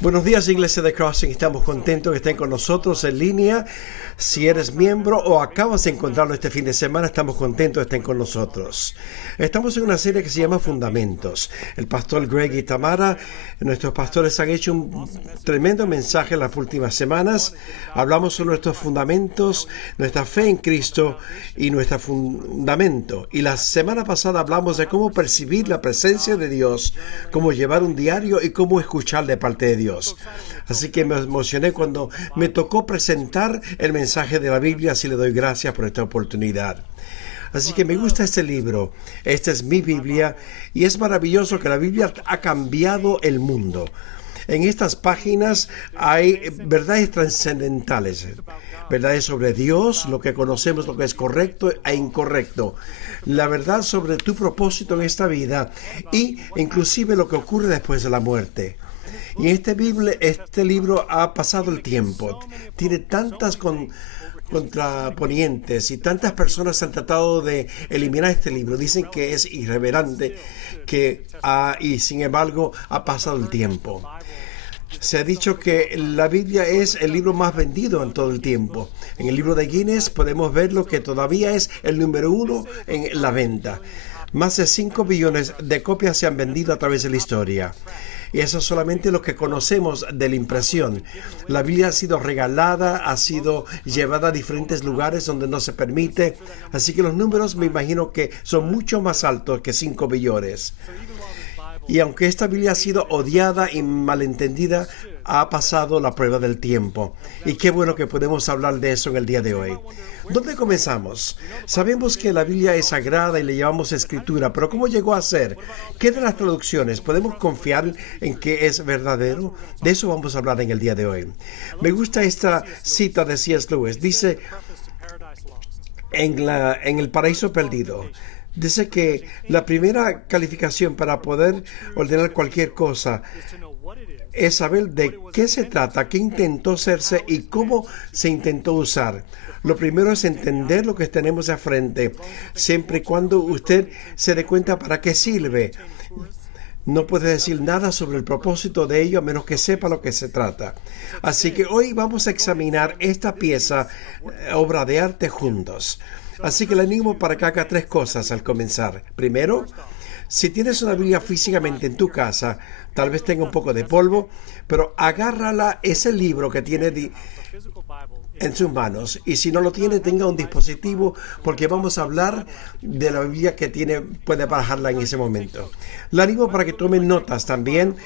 Buenos días, Iglesia de Crossing. Estamos contentos que estén con nosotros en línea. Si eres miembro o acabas de encontrarlo este fin de semana, estamos contentos que estén con nosotros. Estamos en una serie que se llama Fundamentos. El pastor Greg y Tamara, nuestros pastores, han hecho un tremendo mensaje en las últimas semanas. Hablamos sobre nuestros fundamentos, nuestra fe en Cristo y nuestro fundamento. Y la semana pasada hablamos de cómo percibir la presencia de Dios, cómo llevar un diario y cómo escuchar de parte de Dios. Así que me emocioné cuando me tocó presentar el mensaje de la Biblia, así le doy gracias por esta oportunidad. Así que me gusta este libro. Esta es mi Biblia y es maravilloso que la Biblia ha cambiado el mundo. En estas páginas hay verdades trascendentales, verdades sobre Dios, lo que conocemos, lo que es correcto e incorrecto, la verdad sobre tu propósito en esta vida y inclusive lo que ocurre después de la muerte. Y este libro ha pasado el tiempo, tiene tantas contraponientes y tantas personas han tratado de eliminar este libro. Dicen que es irreverente, y sin embargo ha pasado el tiempo. Se ha dicho que la Biblia es el libro más vendido en todo el tiempo. En el libro de Guinness podemos ver lo que todavía es el número 1 en la venta. Más de 5 billones de copias se han vendido a través de la historia. Y eso es solamente lo que conocemos de la impresión. La Biblia ha sido regalada, ha sido llevada a diferentes lugares donde no se permite. Así que los números me imagino que son mucho más altos que 5 billones. Y aunque esta Biblia ha sido odiada y malentendida, ha pasado la prueba del tiempo. Y qué bueno que podemos hablar de eso en el día de hoy. ¿Dónde comenzamos? Sabemos que la Biblia es sagrada y le llamamos escritura, pero ¿cómo llegó a ser? ¿Qué de las traducciones? ¿Podemos confiar en que es verdadero? De eso vamos a hablar en el día de hoy. Me gusta esta cita de C.S. Lewis. Dice, en El Paraíso Perdido, dice que la primera calificación para poder ordenar cualquier cosa es saber de qué se trata, qué intentó hacerse y cómo se intentó usar. Lo primero es entender lo que tenemos de frente, siempre y cuando usted se dé cuenta para qué sirve. No puede decir nada sobre el propósito de ello a menos que sepa lo que se trata. Así que hoy vamos a examinar esta pieza, obra de arte, juntos. Así que le animo para que haga 3 cosas al comenzar. Primero, si tienes una Biblia físicamente en tu casa, tal vez tenga un poco de polvo, pero agárrala, ese libro que tiene en sus manos. Y si no lo tiene, tenga un dispositivo, porque vamos a hablar de la Biblia que puede bajarla en ese momento. Le animo para que tomen notas también.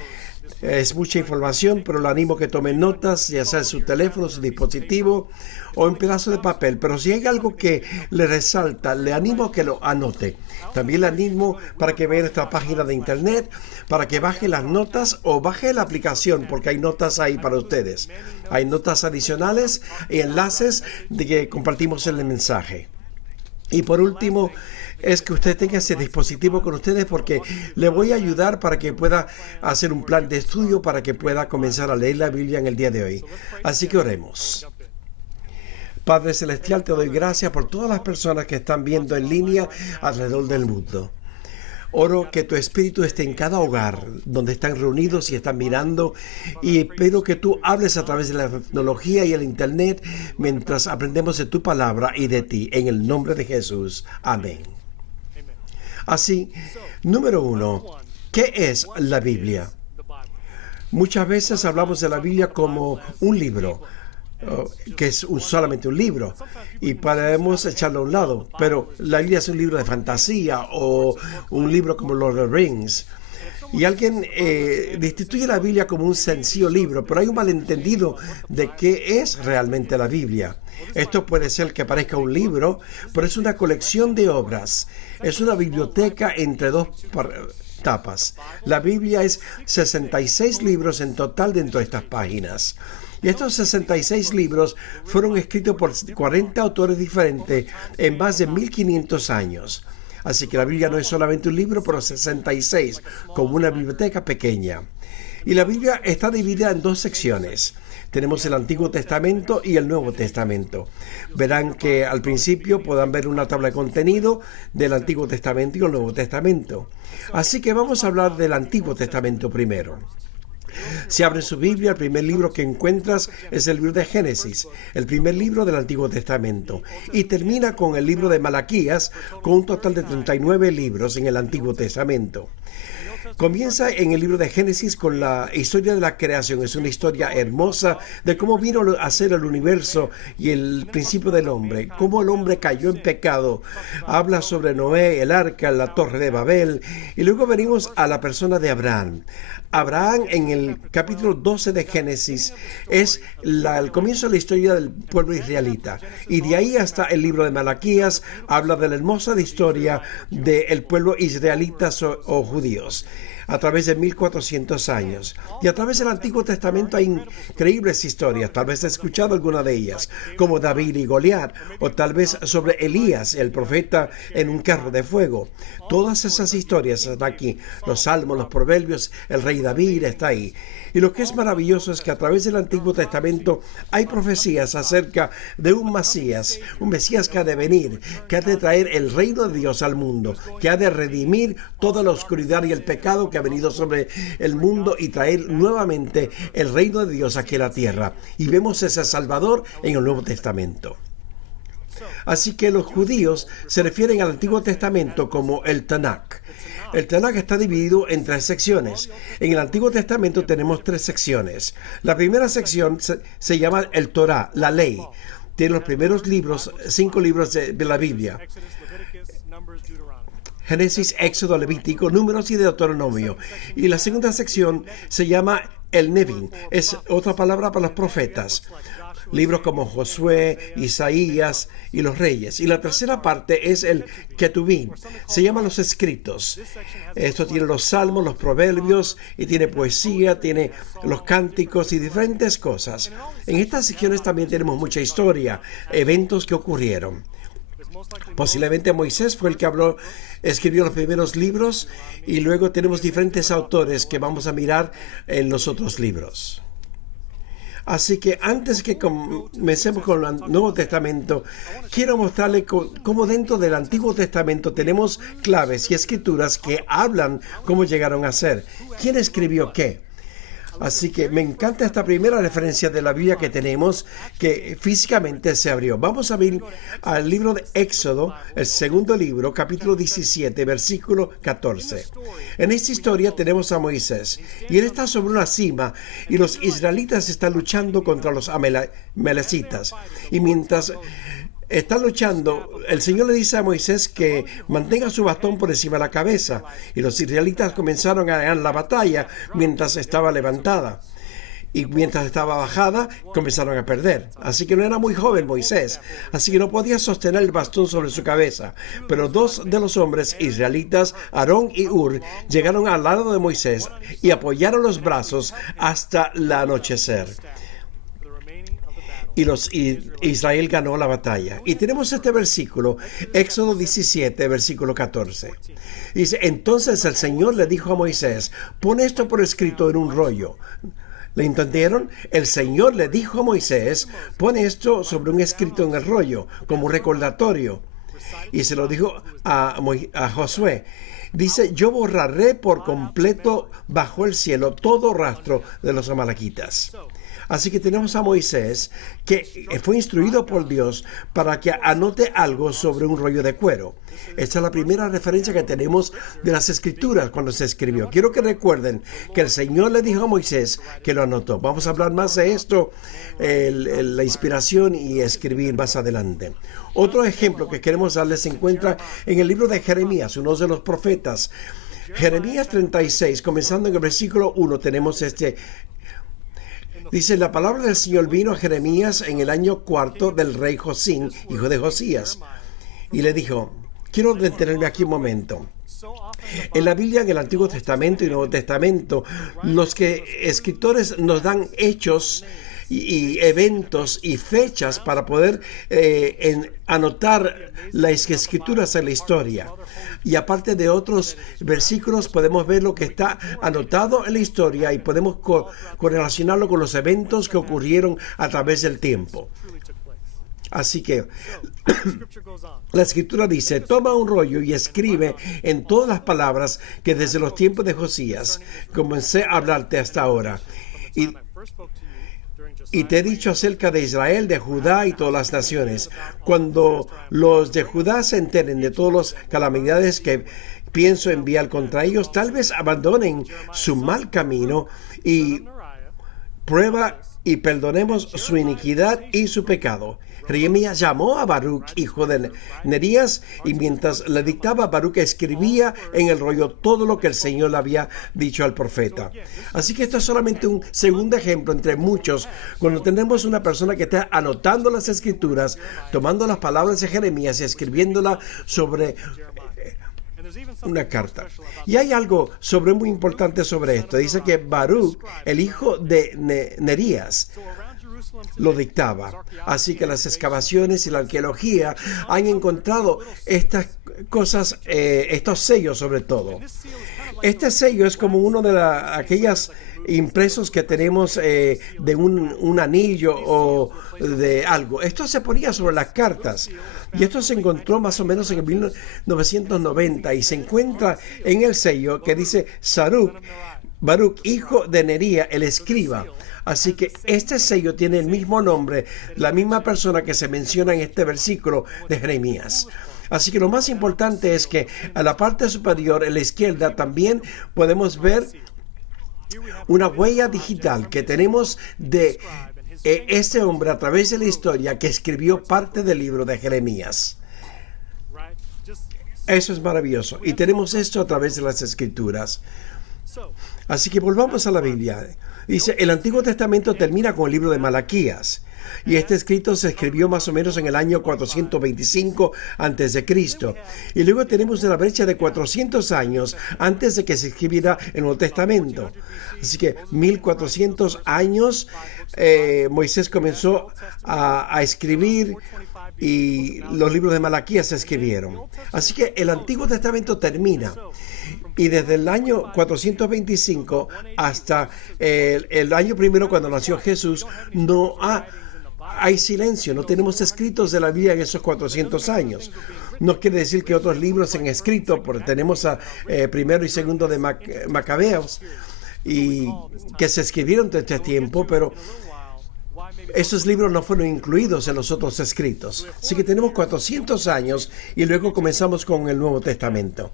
Es mucha información, pero le animo que tomen notas, ya sea en su teléfono, su dispositivo o en pedazo de papel. Pero si hay algo que le resalta, le animo a que lo anote. También le animo para que vea nuestra página de internet, para que baje las notas o baje la aplicación, porque hay notas ahí para ustedes. Hay notas adicionales y enlaces de que compartimos en el mensaje. Y por último, es que usted tenga ese dispositivo con ustedes, porque le voy a ayudar para que pueda hacer un plan de estudio para que pueda comenzar a leer la Biblia en el día de hoy. Así que oremos. Padre Celestial, te doy gracias por todas las personas que están viendo en línea alrededor del mundo. Oro que tu Espíritu esté en cada hogar donde están reunidos y están mirando, y espero que tú hables a través de la tecnología y el internet mientras aprendemos de tu palabra y de ti, en el nombre de Jesús. Amén. Así, número 1, ¿qué es la Biblia? Muchas veces hablamos de la Biblia como un libro, que es solamente un libro, y podemos echarlo a un lado, pero la Biblia es un libro de fantasía o un libro como Lord of the Rings. Y alguien destituye la Biblia como un sencillo libro, pero hay un malentendido de qué es realmente la Biblia. Esto puede ser que parezca un libro, pero es una colección de obras. Es una biblioteca entre 2 tapas. La Biblia es 66 libros en total dentro de estas páginas. Y estos 66 libros fueron escritos por 40 autores diferentes en más de 1500 años. Así que la Biblia no es solamente un libro, pero 66, como una biblioteca pequeña. Y la Biblia está dividida en 2 secciones. Tenemos el Antiguo Testamento y el Nuevo Testamento. Verán que al principio podrán ver una tabla de contenido del Antiguo Testamento y el Nuevo Testamento. Así que vamos a hablar del Antiguo Testamento primero. Si abres su Biblia, el primer libro que encuentras es el libro de Génesis, el primer libro del Antiguo Testamento, y termina con el libro de Malaquías, con un total de 39 libros en el Antiguo Testamento. Comienza en el libro de Génesis con la historia de la creación. Es una historia hermosa de cómo vino a ser el universo y el principio del hombre, cómo el hombre cayó en pecado. Habla sobre Noé, el arca, la torre de Babel, y luego venimos a la persona de Abraham. Abraham, en el capítulo 12 de Génesis, es el comienzo de la historia del pueblo israelita. Y de ahí hasta el libro de Malaquías habla de la hermosa historia del pueblo israelita o judíos, a través de 1400 años. Y a través del Antiguo Testamento hay increíbles historias. Tal vez has escuchado alguna de ellas, como David y Goliat, o tal vez sobre Elías, el profeta en un carro de fuego. Todas esas historias están aquí. Los salmos, los proverbios, el rey David está ahí. Y lo que es maravilloso es que a través del Antiguo Testamento hay profecías acerca de un Mesías que ha de venir, que ha de traer el reino de Dios al mundo, que ha de redimir toda la oscuridad y el pecado que ha venido sobre el mundo y traer nuevamente el reino de Dios aquí a la tierra. Y vemos ese Salvador en el Nuevo Testamento. Así que los judíos se refieren al Antiguo Testamento como el Tanakh. El Tanakh está dividido en 3 secciones. En el Antiguo Testamento tenemos 3 secciones. La primera sección se llama el Torah, la ley. Tiene los primeros libros, 5 libros de la Biblia. Génesis, Éxodo, Levítico, Números y Deuteronomio. Y la segunda sección se llama el Nevim. Es otra palabra para los profetas. Libros como Josué, Isaías y los Reyes. Y la tercera parte es el Ketuvim. Se llama los escritos. Esto tiene los salmos, los proverbios, y tiene poesía, tiene los cánticos y diferentes cosas. En estas secciones también tenemos mucha historia, eventos que ocurrieron. Posiblemente Moisés fue el que escribió los primeros libros, y luego tenemos diferentes autores que vamos a mirar en los otros libros. Así que antes que comencemos con el Nuevo Testamento, quiero mostrarle cómo dentro del Antiguo Testamento tenemos claves y escrituras que hablan cómo llegaron a ser. ¿Quién escribió qué? Así que me encanta esta primera referencia de la Biblia que tenemos, que físicamente se abrió. Vamos a ver al libro de Éxodo, el segundo libro, capítulo 17, versículo 14. En esta historia tenemos a Moisés, y él está sobre una cima, y los israelitas están luchando contra los amalecitas. Y mientras está luchando, el Señor le dice a Moisés que mantenga su bastón por encima de la cabeza, y los israelitas comenzaron a ganar la batalla mientras estaba levantada, y mientras estaba bajada comenzaron a perder. Así que no era muy joven Moisés, así que no podía sostener el bastón sobre su cabeza. Pero 2 de los hombres israelitas, Aarón y Hur, llegaron al lado de Moisés y apoyaron los brazos hasta el anochecer. Y Israel ganó la batalla. Y tenemos este versículo, Éxodo 17, versículo 14. Dice, entonces el Señor le dijo a Moisés, pon esto por escrito en un rollo. ¿Le entendieron? El Señor le dijo a Moisés, pon esto sobre un escrito en el rollo, como un recordatorio. Y se lo dijo a Josué. Dice, yo borraré por completo bajo el cielo todo rastro de los amalequitas. Así que tenemos a Moisés, que fue instruido por Dios para que anote algo sobre un rollo de cuero. Esta es la primera referencia que tenemos de las Escrituras cuando se escribió. Quiero que recuerden que el Señor le dijo a Moisés que lo anotó. Vamos a hablar más de esto, la inspiración y escribir más adelante. Otro ejemplo que queremos darles se encuentra en el libro de Jeremías, uno de los profetas. Jeremías 36, comenzando en el versículo 1, tenemos Dice, la palabra del Señor vino a Jeremías en el año 4 del rey Josín, hijo de Josías, y le dijo, quiero detenerme aquí un momento. En la Biblia, en el Antiguo Testamento y Nuevo Testamento, los escritores nos dan hechos y eventos y fechas para poder anotar las escrituras en la historia. Y aparte de otros versículos, podemos ver lo que está anotado en la historia y podemos correlacionarlo con los eventos que ocurrieron a través del tiempo. Así que la escritura dice, toma un rollo y escribe en todas las palabras que desde los tiempos de Josías comencé a hablarte hasta ahora. Y te he dicho acerca de Israel, de Judá y todas las naciones. Cuando los de Judá se enteren de todas las calamidades que pienso enviar contra ellos, tal vez abandonen su mal camino y prueba y perdonemos su iniquidad y su pecado. Jeremías llamó a Baruch, hijo de Nerías, y mientras le dictaba, Baruch escribía en el rollo todo lo que el Señor le había dicho al profeta. Así que esto es solamente un segundo ejemplo entre muchos. Cuando tenemos una persona que está anotando las escrituras, tomando las palabras de Jeremías y escribiéndolas sobre una carta. Y hay algo muy importante sobre esto. Dice que Baruch, el hijo de Nerías, lo dictaba. Así que las excavaciones y la arqueología han encontrado estas cosas, estos sellos sobre todo. Este sello es como uno de aquellas impresos que tenemos de un anillo o de algo. Esto se ponía sobre las cartas y esto se encontró más o menos en 1990 y se encuentra en el sello que dice Baruch, hijo de Nería, el escriba. Así que este sello tiene el mismo nombre, la misma persona que se menciona en este versículo de Jeremías. Así que lo más importante es que a la parte superior, en la izquierda, también podemos ver una huella digital que tenemos de este hombre a través de la historia que escribió parte del libro de Jeremías. Eso es maravilloso. Y tenemos esto a través de las escrituras. Así que volvamos a la Biblia. Dice, el Antiguo Testamento termina con el libro de Malaquías. Y este escrito se escribió más o menos en el año 425 a.C. Y luego tenemos una brecha de 400 años antes de que se escribiera el Nuevo Testamento. Así que 1400 años Moisés comenzó a escribir y los libros de Malaquías se escribieron. Así que el Antiguo Testamento termina. Y desde el año 425 hasta el año primero cuando nació Jesús, no hay silencio, no tenemos escritos de la Biblia en esos 400 años. No quiere decir que otros libros se han escrito, porque tenemos a primero y segundo de Macabeos, y que se escribieron en este tiempo, pero esos libros no fueron incluidos en los otros escritos. Así que tenemos 400 años y luego comenzamos con el Nuevo Testamento.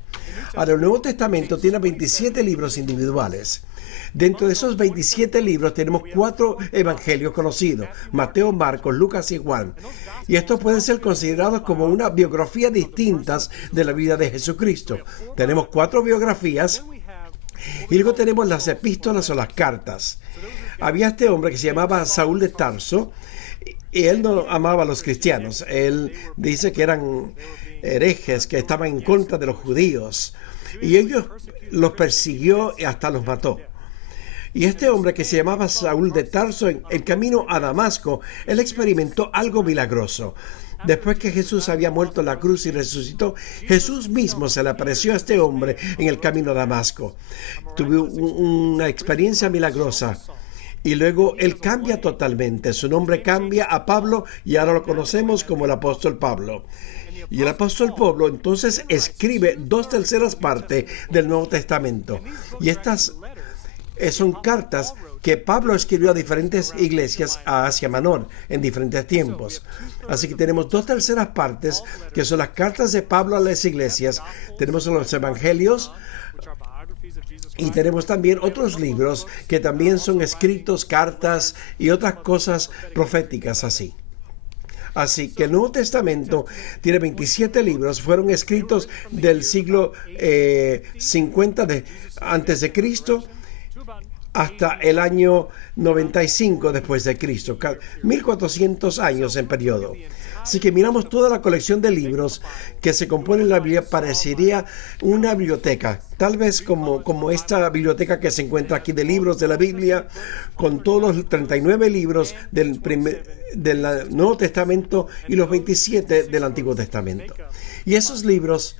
Ahora, el Nuevo Testamento tiene 27 libros individuales. Dentro de esos 27 libros tenemos 4 evangelios conocidos: Mateo, Marcos, Lucas y Juan. Y estos pueden ser considerados como una biografía distintas de la vida de Jesucristo. Tenemos 4 biografías y luego tenemos las epístolas o las cartas. Había este hombre que se llamaba Saúl de Tarso y él no amaba a los cristianos. Él dice que eran herejes, que estaban en contra de los judíos, y ellos los persiguió y hasta los mató. Y este hombre que se llamaba Saúl de Tarso, en el camino a Damasco, él experimentó algo milagroso. Después que Jesús había muerto en la cruz y resucitó, Jesús mismo se le apareció a este hombre en el camino a Damasco. Tuvo una experiencia milagrosa. Y luego él cambia totalmente. Su nombre cambia a Pablo y ahora lo conocemos como el apóstol Pablo. Y el apóstol Pablo entonces escribe 2/3 partes del Nuevo Testamento. Y estas son cartas que Pablo escribió a diferentes iglesias a Asia Menor en diferentes tiempos. Así que tenemos 2/3 partes que son las cartas de Pablo a las iglesias. Tenemos los evangelios. Y tenemos también otros libros que también son escritos, cartas y otras cosas proféticas así. Así que el Nuevo Testamento tiene 27 libros, fueron escritos del siglo 50 antes de Cristo hasta el año 95 después de Cristo, 1400 años en periodo. Así que miramos toda la colección de libros que se compone en la Biblia, parecería una biblioteca, tal vez como esta biblioteca que se encuentra aquí de libros de la Biblia, con todos los 39 libros del Nuevo Testamento y los 27 del Antiguo Testamento. Y esos libros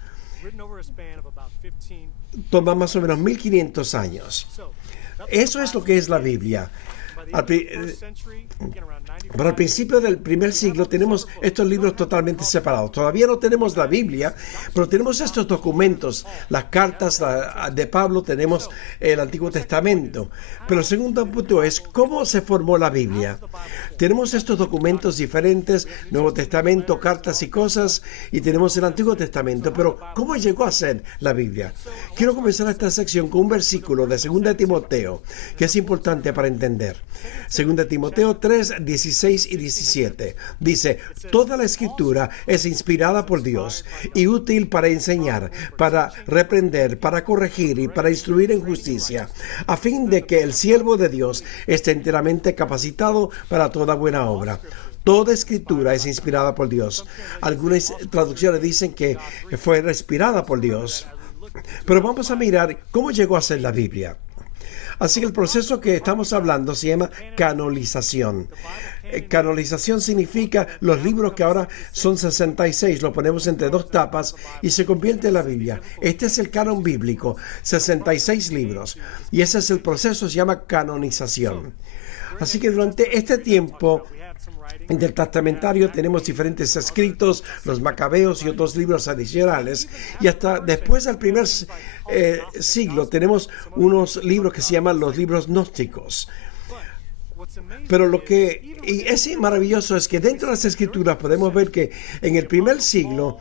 toman más o menos 1500 años. Eso es lo que es la Biblia. Para el principio del primer siglo tenemos estos libros totalmente separados. Todavía no tenemos la Biblia, pero tenemos estos documentos, las cartas de Pablo, tenemos el Antiguo Testamento. Pero el segundo punto es cómo se formó la Biblia. Tenemos estos documentos diferentes, Nuevo Testamento, cartas y cosas, y tenemos el Antiguo Testamento. Pero ¿cómo llegó a ser la Biblia? Quiero comenzar esta sección con un versículo de 2 Timoteo, que es importante para entender. 2 Timoteo 3, 16 y 17. Dice, toda la escritura es inspirada por Dios y útil para enseñar, para reprender, para corregir y para instruir en justicia, a fin de que el siervo de Dios esté enteramente capacitado para toda buena obra. Toda escritura es inspirada por Dios. Algunas traducciones dicen que fue respirada por Dios. Pero vamos a mirar cómo llegó a ser la Biblia. Así que el proceso que estamos hablando se llama canonización. Canonización significa los libros que ahora son 66, lo ponemos entre dos tapas y se convierte en la Biblia. Este es el canon bíblico, 66 libros. Y ese es el proceso, se llama canonización. Así que durante este tiempo del testamentario tenemos diferentes escritos, los macabeos y otros libros adicionales, y hasta después del primer siglo tenemos unos libros que se llaman los libros gnósticos. Pero lo que es maravilloso es que dentro de las escrituras podemos ver que en el primer siglo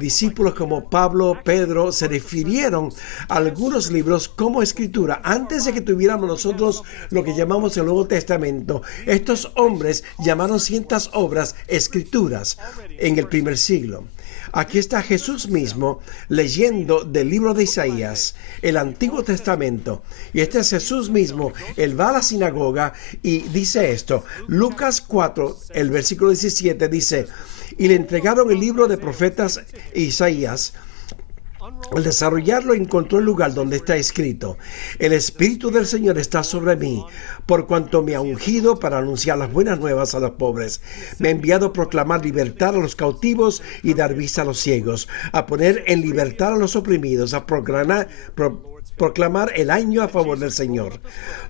discípulos como Pablo, Pedro, se refirieron a algunos libros como escritura. Antes de que tuviéramos nosotros lo que llamamos el Nuevo Testamento, estos hombres llamaron ciertas obras escrituras en el primer siglo. Aquí está Jesús mismo leyendo del libro de Isaías, el Antiguo Testamento. Y este es Jesús mismo. Él va a la sinagoga y dice esto. Lucas 4, el versículo 17 dice, y le entregaron el libro de profetas Isaías. Al desarrollarlo encontró el lugar donde está escrito, el Espíritu del Señor está sobre mí, por cuanto me ha ungido para anunciar las buenas nuevas a los pobres. Me ha enviado a proclamar libertad a los cautivos y dar vista a los ciegos, a poner en libertad a los oprimidos, a proclamar el año a favor del Señor.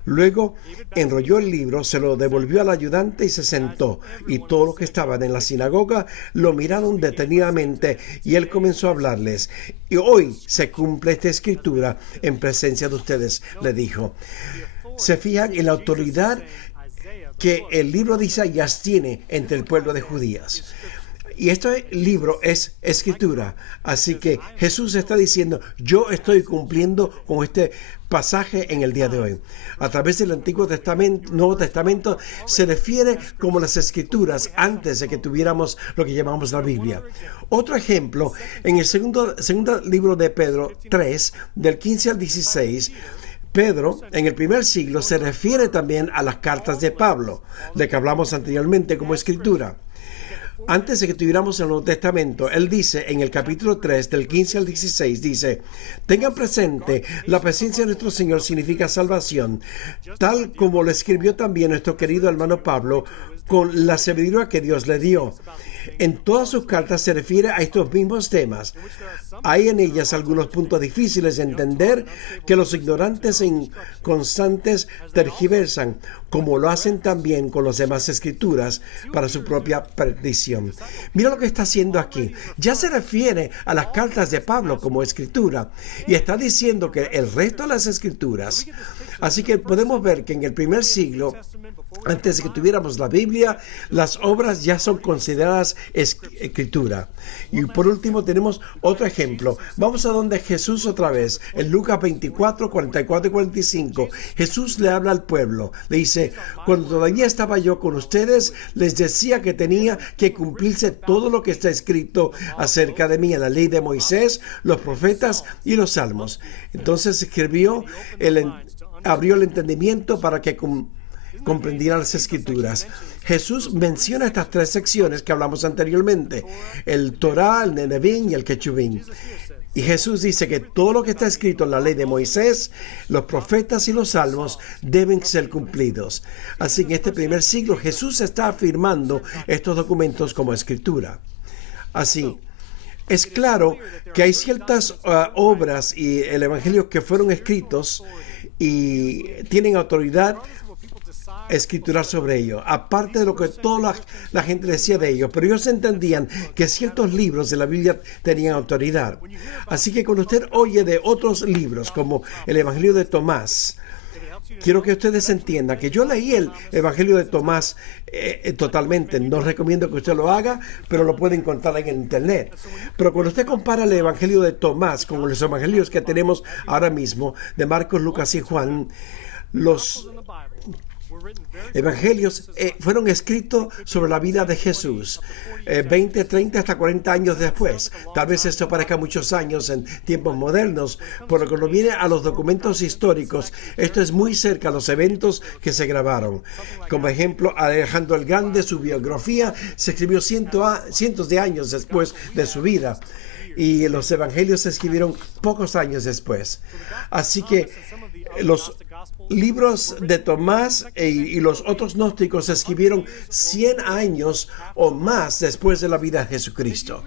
Luego enrolló el libro, se lo devolvió al ayudante y se sentó. Y todos los que estaban en la sinagoga lo miraron detenidamente y él comenzó a hablarles. Y hoy se cumple esta escritura en presencia de ustedes, le dijo. Se fijan en la autoridad que el libro de Isaías tiene entre el pueblo de judíos. Y este libro es escritura. Así que Jesús está diciendo, yo estoy cumpliendo con este pasaje en el día de hoy. A través del Antiguo Testamento, Nuevo Testamento, se refiere como las escrituras antes de que tuviéramos lo que llamamos la Biblia. Otro ejemplo, en el segundo libro de Pedro 3, del 15 al 16, Pedro, en el primer siglo, se refiere también a las cartas de Pablo, de que hablamos anteriormente como escritura. Antes de que tuviéramos el Nuevo Testamento, él dice en el capítulo 3, del 15 al 16, dice, tengan presente, la presencia de nuestro Señor significa salvación, tal como lo escribió también nuestro querido hermano Pablo, con la sabiduría que Dios le dio. En todas sus cartas se refiere a estos mismos temas. Hay en ellas algunos puntos difíciles de entender que los ignorantes e inconstantes tergiversan, como lo hacen también con las demás escrituras para su propia perdición. Mira lo que está haciendo aquí. Ya se refiere a las cartas de Pablo como escritura y está diciendo que el resto de las escrituras. Así que podemos ver que en el primer siglo, antes de que tuviéramos la Biblia, las obras ya son consideradas escritura. Y por último tenemos otro ejemplo. Vamos a donde Jesús otra vez, en Lucas 24, 44 y 45. Jesús le habla al pueblo. Le dice, cuando todavía estaba yo con ustedes, les decía que tenía que cumplirse todo lo que está escrito acerca de mí en la ley de Moisés, los profetas y los salmos. Entonces abrió el entendimiento para que comprendieran las escrituras. Jesús menciona estas tres secciones que hablamos anteriormente, el Torá, el Nenevim y el Quechubim. Y Jesús dice que todo lo que está escrito en la ley de Moisés, los profetas y los salmos deben ser cumplidos. Así que en este primer siglo Jesús está afirmando estos documentos como escritura. Así, es claro que hay ciertas obras y el Evangelio que fueron escritos y tienen autoridad escriturar sobre ellos, aparte de lo que toda la gente decía de ellos, pero ellos entendían que ciertos libros de la Biblia tenían autoridad. Así que cuando usted oye de otros libros, como el Evangelio de Tomás, quiero que ustedes entiendan que yo leí el Evangelio de Tomás totalmente. No recomiendo que usted lo haga, pero lo puede encontrar en el internet. Pero cuando usted compara el Evangelio de Tomás con los evangelios que tenemos ahora mismo, de Marcos, Lucas y Juan, los evangelios fueron escritos sobre la vida de Jesús 20, 30 hasta 40 años después. Tal vez esto parezca muchos años en tiempos modernos, pero cuando viene a los documentos históricos, esto es muy cerca a los eventos que se grabaron. Como ejemplo, Alejandro el Grande, su biografía se escribió cientos de años después de su vida, y los evangelios se escribieron pocos años después. Así que los libros de Tomás y los otros gnósticos se escribieron 100 años o más después de la vida de Jesucristo.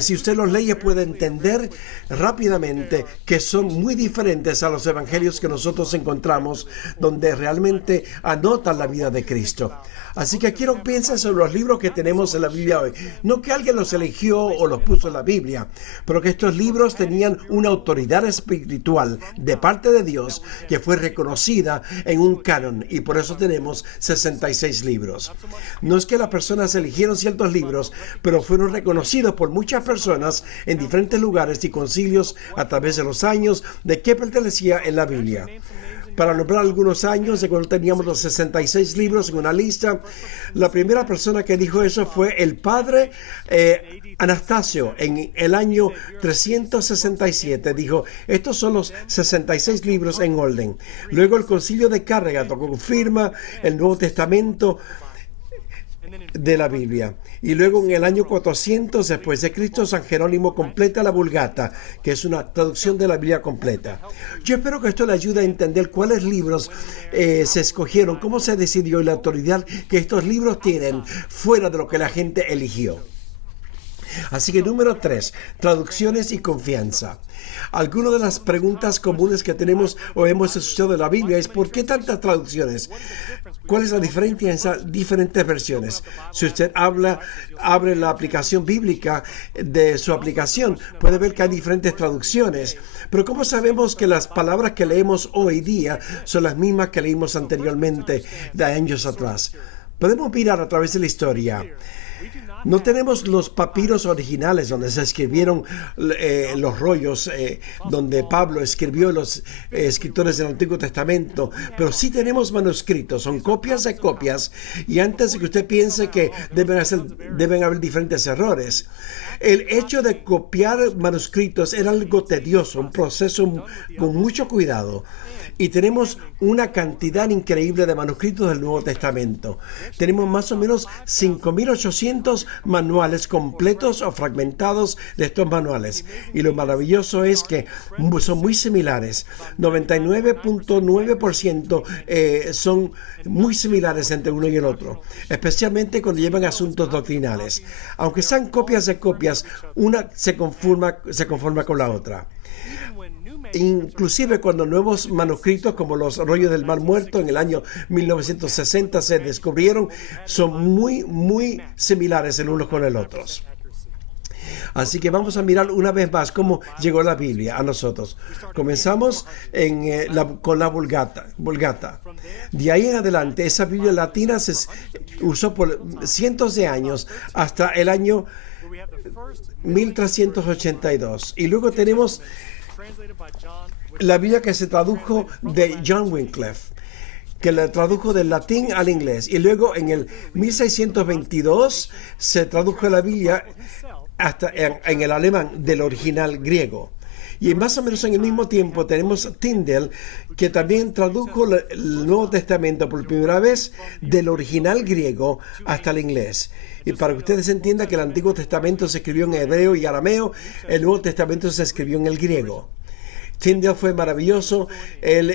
Si usted los lee, puede entender rápidamente que son muy diferentes a los evangelios que nosotros encontramos, donde realmente anotan la vida de Cristo. Así que quiero que piensen sobre los libros que tenemos en la Biblia hoy. No que alguien los eligió o los puso en la Biblia, pero que estos libros tenían una autoridad espiritual de parte de Dios que fue reconocida en un canon, y por eso tenemos 66 libros. No es que las personas eligieron ciertos libros, pero fueron reconocidos por muchas personas en diferentes lugares y concilios a través de los años de qué pertenecía en la Biblia. Para nombrar algunos años de cuando teníamos los 66 libros en una lista, la primera persona que dijo eso fue el padre Anastasio en el año 367. Dijo, estos son los 66 libros en orden. Luego el concilio de Carregato confirma el Nuevo Testamento de la Biblia. Y luego en el año 400 después de Cristo, San Jerónimo completa la Vulgata, que es una traducción de la Biblia completa. Yo espero que esto le ayude a entender cuáles libros se escogieron, cómo se decidió y la autoridad que estos libros tienen fuera de lo que la gente eligió. Así que número 3, traducciones y confianza. Algunas de las preguntas comunes que tenemos o hemos escuchado de la Biblia es ¿por qué tantas traducciones? ¿Cuál es la diferencia en esas diferentes versiones? Si usted abre la aplicación bíblica de su aplicación, puede ver que hay diferentes traducciones. Pero ¿cómo sabemos que las palabras que leemos hoy día son las mismas que leímos anteriormente de años atrás? Podemos mirar a través de la historia. No tenemos los papiros originales donde se escribieron los rollos donde Pablo escribió los escritores del Antiguo Testamento, pero sí tenemos manuscritos, son copias de copias, y antes de que usted piense que deben haber diferentes errores, el hecho de copiar manuscritos era algo tedioso, un proceso con mucho cuidado. Y tenemos una cantidad increíble de manuscritos del Nuevo Testamento. Tenemos más o menos 5.800 manuales completos o fragmentados de estos manuales. Y lo maravilloso es que son muy similares. 99.9% son muy similares entre uno y el otro, especialmente cuando llevan asuntos doctrinales. Aunque sean copias de copias, una se conforma con la otra. Inclusive cuando nuevos manuscritos como los rollos del Mar Muerto en el año 1960 se descubrieron, son muy similares el uno con el otro. Así que vamos a mirar una vez más cómo llegó la Biblia a nosotros. Comenzamos con la Vulgata. De ahí en adelante, esa Biblia latina se usó por cientos de años hasta el año 1382. Y luego tenemos la Biblia que se tradujo de John Wycliffe, que la tradujo del latín al inglés. Y luego en el 1622 se tradujo la Biblia hasta en el alemán del original griego. Y más o menos en el mismo tiempo tenemos Tyndale, que también tradujo el Nuevo Testamento por primera vez del original griego hasta el inglés. Y para que ustedes entiendan que el Antiguo Testamento se escribió en hebreo y arameo, el Nuevo Testamento se escribió en el griego. Tyndale fue maravilloso. Él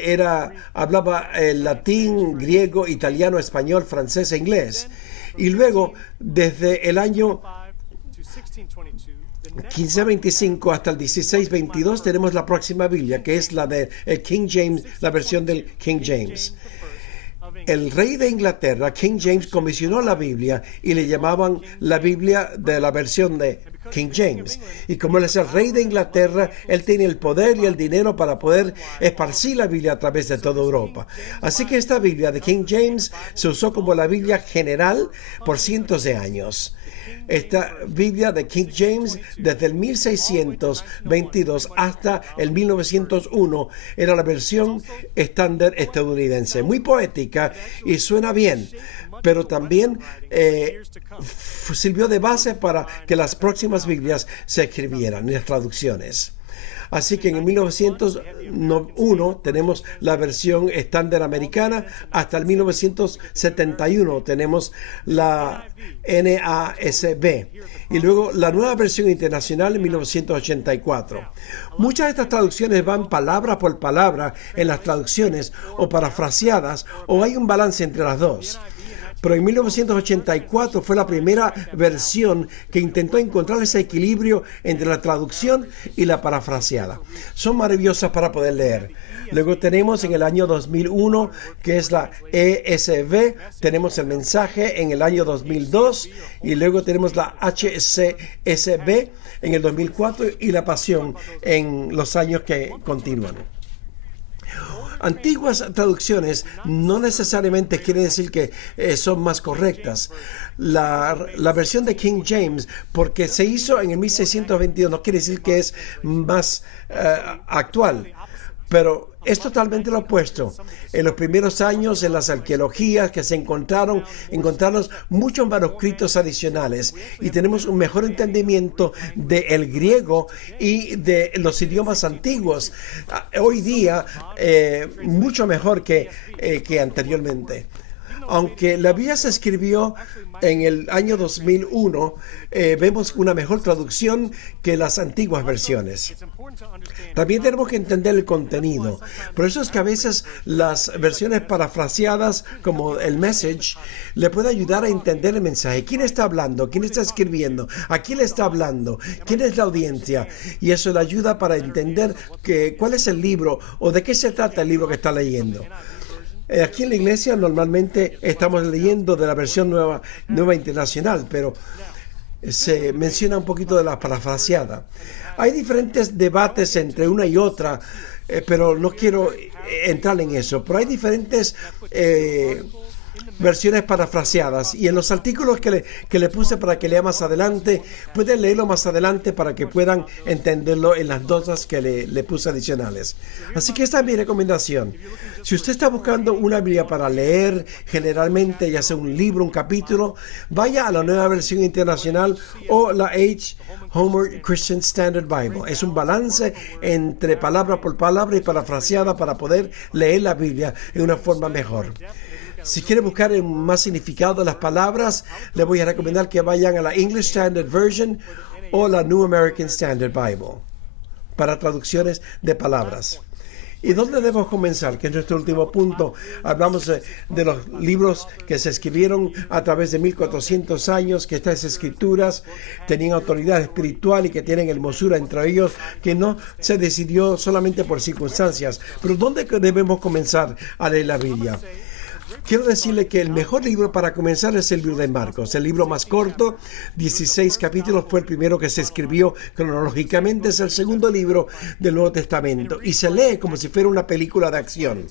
hablaba el latín, griego, italiano, español, francés e inglés. Y luego, desde el año 1525 hasta el 1622 tenemos la próxima Biblia, que es la de el King James, la versión del King James. el rey de Inglaterra, King James, comisionó la Biblia y le llamaban la Biblia de la versión de King James. Y como él es el rey de Inglaterra, él tiene el poder y el dinero para poder esparcir la Biblia a través de toda Europa. Así que esta Biblia de King James se usó como la Biblia general por cientos de años. Esta Biblia de King James, desde el 1622 hasta el 1901, era la versión estándar estadounidense. Muy poética y suena bien, pero también sirvió de base para que las próximas Biblias se escribieran y las traducciones. Así que en 1901 tenemos la versión estándar americana, hasta el 1971 tenemos la NASB y luego la nueva versión internacional en 1984. Muchas de estas traducciones van palabra por palabra en las traducciones o parafraseadas, o hay un balance entre las dos. Pero en 1984 fue la primera versión que intentó encontrar ese equilibrio entre la traducción y la parafraseada. Son maravillosas para poder leer. Luego tenemos en el año 2001, que es la ESV, tenemos el mensaje en el año 2002, y luego tenemos la HCSB en el 2004 y la Pasión en los años que continúan. Antiguas traducciones no necesariamente quiere decir que son más correctas. La versión de King James, porque se hizo en el 1622, no quiere decir que es más actual. Pero es totalmente lo opuesto. En los primeros años, en las arqueologías que se encontraron muchos manuscritos adicionales y tenemos un mejor entendimiento del griego y de los idiomas antiguos. Hoy día, mucho mejor que anteriormente. Aunque la Biblia se escribió en el año 2001, vemos una mejor traducción que las antiguas versiones. También tenemos que entender el contenido. Por eso es que a veces las versiones parafraseadas, como el Message, le puede ayudar a entender el mensaje. ¿Quién está hablando? ¿Quién está escribiendo? ¿A quién le está hablando? ¿Quién es la audiencia? Y eso le ayuda para entender cuál es el libro o de qué se trata el libro que está leyendo. Aquí en la iglesia normalmente estamos leyendo de la versión nueva internacional, pero se menciona un poquito de la parafraseada. Hay diferentes debates entre una y otra, pero no quiero entrar en eso. Pero hay diferentes versiones parafraseadas, y en los artículos que le puse para que lea más adelante, pueden leerlo más adelante para que puedan entenderlo en las notas que le puse adicionales. Así que esta es mi recomendación. Si usted está buscando una Biblia para leer, generalmente ya sea un libro, un capítulo, vaya a la nueva versión internacional o la Homer Christian Standard Bible. Es un balance entre palabra por palabra y parafraseada para poder leer la Biblia en una forma mejor. Si quiere buscar más significado de las palabras, le voy a recomendar que vayan a la English Standard Version o la New American Standard Bible para traducciones de palabras. ¿Y dónde debemos comenzar? Que es nuestro último punto. Hablamos de los libros que se escribieron a través de 1400 años, que estas escrituras tenían autoridad espiritual y que tienen hermosura entre ellos, que no se decidió solamente por circunstancias. Pero ¿dónde debemos comenzar a leer la Biblia? Quiero decirle que el mejor libro para comenzar es el libro de Marcos, el libro más corto, 16 capítulos, fue el primero que se escribió cronológicamente, es el segundo libro del Nuevo Testamento y se lee como si fuera una película de acción.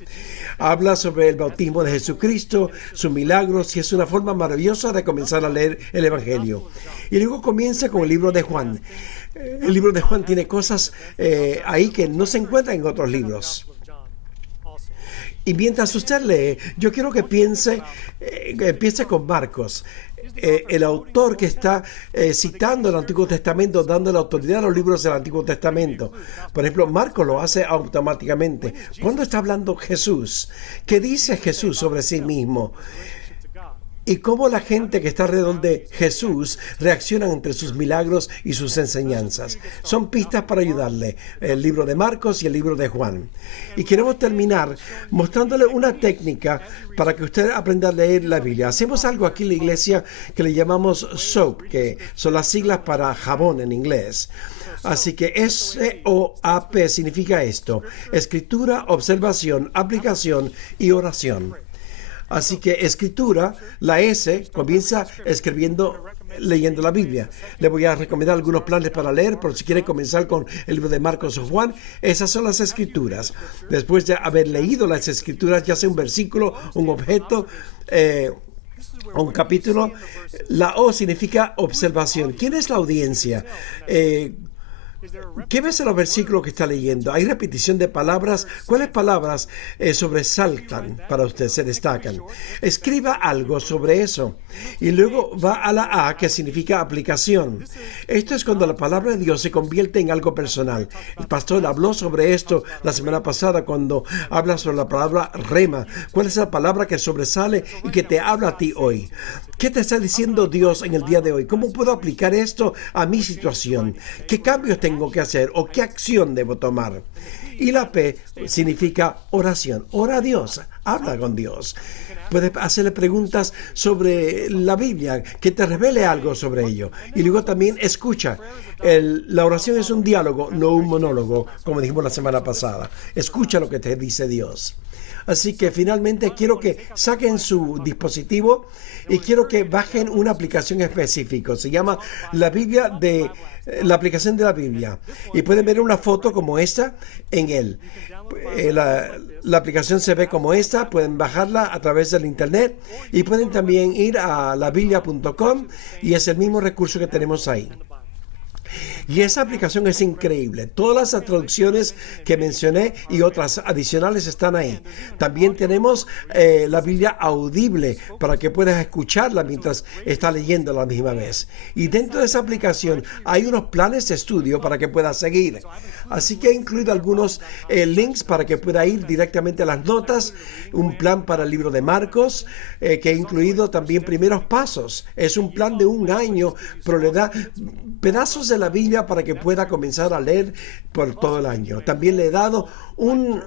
Habla sobre el bautismo de Jesucristo, sus milagros, y es una forma maravillosa de comenzar a leer el Evangelio. Y luego comienza con el libro de Juan. El libro de Juan tiene cosas ahí que no se encuentran en otros libros. Y mientras usted lee, yo quiero que empiece con Marcos, el autor que está citando el Antiguo Testamento, dando la autoridad a los libros del Antiguo Testamento. Por ejemplo, Marcos lo hace automáticamente. ¿Cuándo está hablando Jesús? ¿Qué dice Jesús sobre sí mismo? Y cómo la gente que está alrededor de Jesús reacciona entre sus milagros y sus enseñanzas. Son pistas para ayudarle, el libro de Marcos y el libro de Juan. Y queremos terminar mostrándole una técnica para que usted aprenda a leer la Biblia. Hacemos algo aquí en la iglesia que le llamamos SOAP, que son las siglas para jabón en inglés. Así que SOAP significa esto: escritura, observación, aplicación y oración. Así que escritura, la S, comienza leyendo la Biblia. Le voy a recomendar algunos planes para leer, pero si quiere comenzar con el libro de Marcos o Juan, esas son las escrituras. Después de haber leído las escrituras, ya sea un versículo, un objeto, un capítulo, la O significa observación. ¿Quién es la audiencia? ¿Qué ves en los versículos que está leyendo? ¿Hay repetición de palabras? ¿Cuáles palabras sobresaltan para usted, se destacan? Escriba algo sobre eso. Y luego va a la A, que significa aplicación. Esto es cuando la palabra de Dios se convierte en algo personal. El pastor habló sobre esto la semana pasada cuando habla sobre la palabra rema. ¿Cuál es la palabra que sobresale y que te habla a ti hoy? ¿Qué te está diciendo Dios en el día de hoy? ¿Cómo puedo aplicar esto a mi situación? ¿Qué cambios tengo que hacer o qué acción debo tomar? Y la P significa oración. Ora a Dios, habla con Dios. Puedes hacerle preguntas sobre la Biblia, que te revele algo sobre ello. Y luego también escucha. La oración es un diálogo, no un monólogo, como dijimos la semana pasada. Escucha lo que te dice Dios. Así que finalmente quiero que saquen su dispositivo y quiero que bajen una aplicación específica. Se llama la aplicación de la Biblia. Y pueden ver una foto como esta en él. La aplicación se ve como esta. Pueden bajarla a través del internet y pueden también ir a labiblia.com y es el mismo recurso que tenemos ahí. Y esa aplicación es increíble. Todas las traducciones que mencioné y otras adicionales están ahí. También tenemos la Biblia audible para que puedas escucharla mientras estás leyendo a la misma vez. Y dentro de esa aplicación hay unos planes de estudio para que puedas seguir. Así que he incluido algunos links para que pueda ir directamente a las notas. Un plan para el libro de Marcos, que he incluido también primeros pasos. Es un plan de un año, pero le da pedazos de la Biblia para que pueda comenzar a leer por todo el año. También le he dado un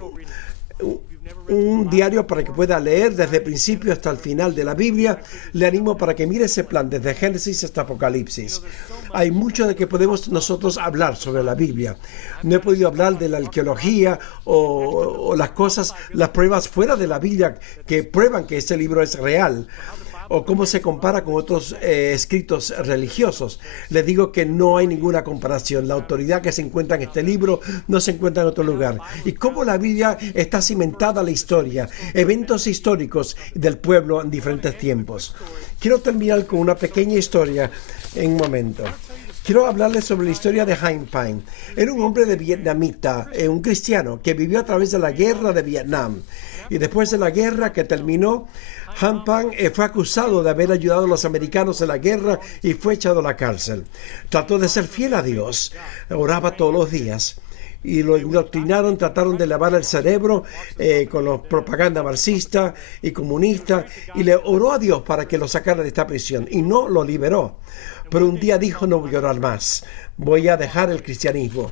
diario para que pueda leer desde el principio hasta el final de la Biblia. Le animo para que mire ese plan desde Génesis hasta Apocalipsis. Hay mucho de que podemos nosotros hablar sobre la Biblia. No he podido hablar de la arqueología o las pruebas fuera de la Biblia que prueban que este libro es real, o cómo se compara con otros escritos religiosos. Les digo que no hay ninguna comparación. La autoridad que se encuentra en este libro no se encuentra en otro lugar. Y cómo la Biblia está cimentada en la historia, eventos históricos del pueblo en diferentes tiempos. Quiero terminar con una pequeña historia en un momento. Quiero hablarles sobre la historia de Hang Pine. Era un hombre de vietnamita, un cristiano, que vivió a través de la guerra de Vietnam. Y después de la guerra que terminó, Hang Pine fue acusado de haber ayudado a los americanos en la guerra y fue echado a la cárcel. Trató de ser fiel a Dios, oraba todos los días. Y lo indoctrinaron, trataron de lavar el cerebro con la propaganda marxista y comunista, y le oró a Dios para que lo sacara de esta prisión, y no lo liberó. Pero un día dijo: no voy a orar más, voy a dejar el cristianismo.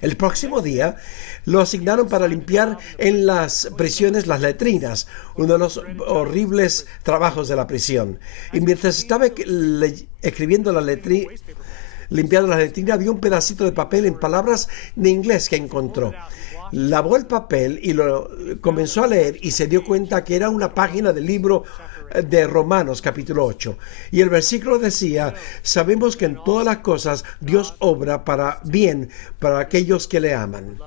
El próximo día lo asignaron para limpiar en las prisiones las letrinas, uno de los horribles trabajos de la prisión. Y mientras estaba escribiendo limpiando las letrinas, vio un pedacito de papel en palabras de inglés que encontró. Lavó el papel y lo comenzó a leer y se dio cuenta que era una página del libro de Romanos capítulo 8. Y el versículo decía: sabemos que en todas las cosas Dios obra para bien para aquellos que le aman.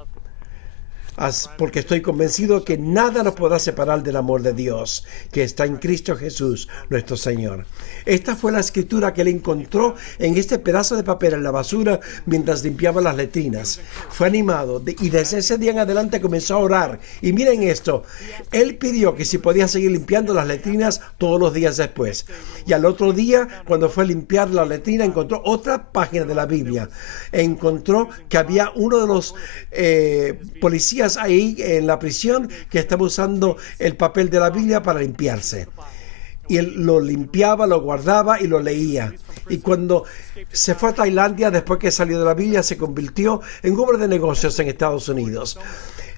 Porque estoy convencido que nada nos podrá separar del amor de Dios, que está en Cristo Jesús, nuestro Señor. Esta fue la escritura que él encontró en este pedazo de papel en la basura mientras limpiaba las letrinas. Fue animado y desde ese día en adelante comenzó a orar. Y miren esto, él pidió que si podía seguir limpiando las letrinas todos los días después. Y al otro día, cuando fue a limpiar la letrina, encontró otra página de la Biblia. Encontró que había uno de los policías ahí en la prisión que estaba usando el papel de la Biblia para limpiarse. Y él lo limpiaba, lo guardaba y lo leía. Y cuando se fue a Tailandia, después que salió de la Biblia, se convirtió en un hombre de negocios en Estados Unidos.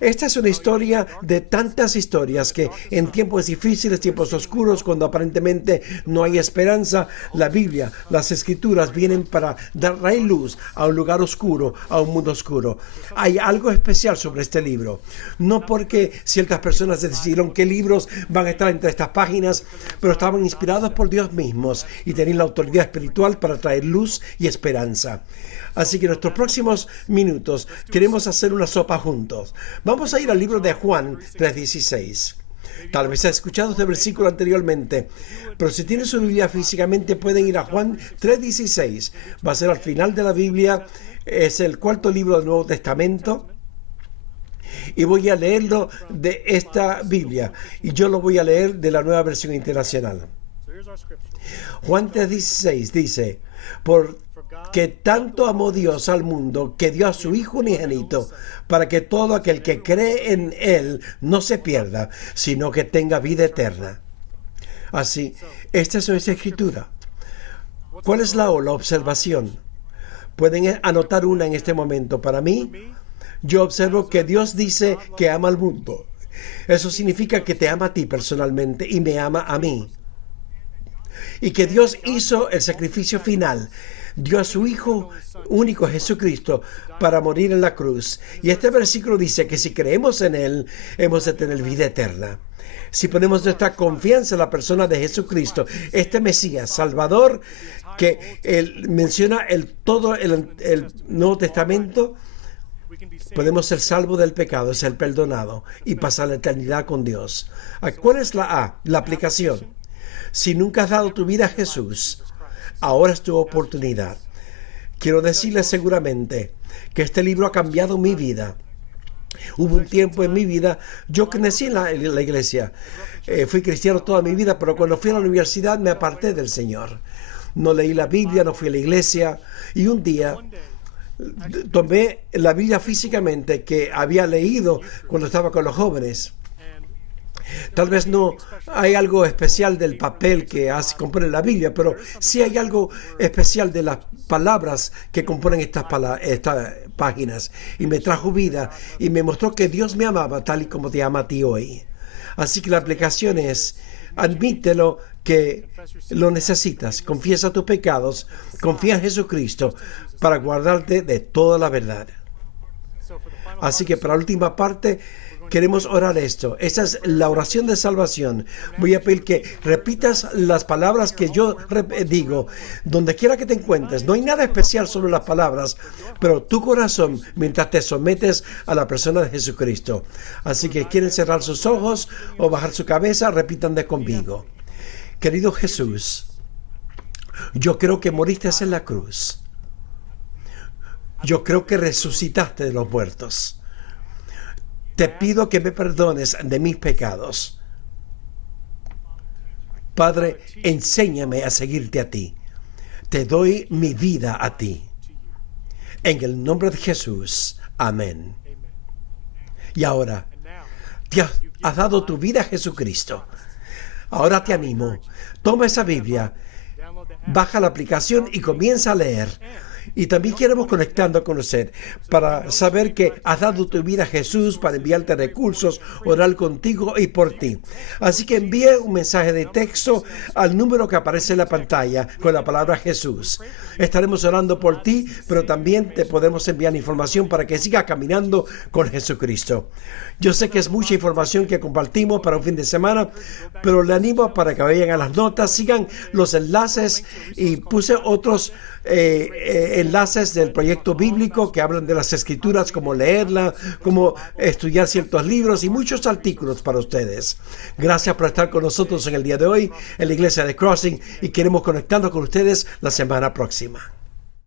Esta es una historia de tantas historias que en tiempos difíciles, tiempos oscuros, cuando aparentemente no hay esperanza, la Biblia, las Escrituras vienen para dar luz a un lugar oscuro, a un mundo oscuro. Hay algo especial sobre este libro. No porque ciertas personas decidieron qué libros van a estar entre estas páginas, pero estaban inspirados por Dios mismos y tenían la autoridad espiritual para traer luz y esperanza. Así que en nuestros próximos minutos queremos hacer una sopa juntos. Vamos a ir al libro de Juan 3:16. Tal vez has escuchado este versículo anteriormente, pero si tienes su Biblia físicamente pueden ir a Juan 3:16. Va a ser al final de la Biblia, es el cuarto libro del Nuevo Testamento. Y voy a leerlo de esta Biblia, y yo lo voy a leer de la Nueva Versión Internacional. Juan 3:16 dice: porque tanto amó Dios al mundo que dio a su Hijo unigénito, para que todo aquel que cree en Él no se pierda, sino que tenga vida eterna. Así, esta es nuestra escritura. ¿Cuál es la observación? Pueden anotar una en este momento. Para mí, yo observo que Dios dice que ama al mundo. Eso significa que te ama a ti personalmente y me ama a mí. Y que Dios hizo el sacrificio final. Dio a su Hijo único, Jesucristo, para morir en la cruz. Y este versículo dice que si creemos en Él, hemos de tener vida eterna. Si ponemos nuestra confianza en la persona de Jesucristo, este Mesías, Salvador, que él menciona todo el Nuevo Testamento, podemos ser salvos del pecado, ser perdonados y pasar la eternidad con Dios. ¿Cuál es la A? La aplicación. Si nunca has dado tu vida a Jesús, ahora es tu oportunidad. Quiero decirles seguramente que este libro ha cambiado mi vida. Hubo un tiempo en mi vida, yo nací en la iglesia, fui cristiano toda mi vida, pero cuando fui a la universidad me aparté del Señor. No leí la Biblia, no fui a la iglesia, y un día tomé la Biblia físicamente que había leído cuando estaba con los jóvenes. Tal vez no hay algo especial del papel que compone la Biblia, pero sí hay algo especial de las palabras que componen estas páginas. Y me trajo vida y me mostró que Dios me amaba tal y como te ama a ti hoy. Así que la aplicación es: admítelo que lo necesitas, confiesa tus pecados, confía en Jesucristo para guardarte de toda la verdad. Así que para la última parte queremos orar esto. Esta es la oración de salvación. Voy a pedir que repitas las palabras que yo digo, donde quiera que te encuentres. No hay nada especial sobre las palabras, pero tu corazón, mientras te sometes a la persona de Jesucristo. Así que quieren cerrar sus ojos o bajar su cabeza, repitan conmigo. Querido Jesús, yo creo que moriste en la cruz. Yo creo que resucitaste de los muertos. Te pido que me perdones de mis pecados. Padre, enséñame a seguirte a ti. Te doy mi vida a ti. En el nombre de Jesús. Amén. Y ahora, te has dado tu vida a Jesucristo. Ahora te animo. Toma esa Biblia, baja la aplicación y comienza a leer. Y también queremos conectando con usted para saber que has dado tu vida a Jesús, para enviarte recursos, orar contigo y por ti. Así que envíe un mensaje de texto al número que aparece en la pantalla con la palabra Jesús. Estaremos orando por ti, pero también te podemos enviar información para que sigas caminando con Jesucristo. Yo sé que es mucha información que compartimos para un fin de semana, pero le animo para que vayan a las notas, sigan los enlaces y puse otros enlaces del proyecto bíblico que hablan de las escrituras, cómo leerla, cómo estudiar ciertos libros y muchos artículos para ustedes. Gracias por estar con nosotros en el día de hoy en la iglesia de Crossing y queremos conectarnos con ustedes la semana próxima.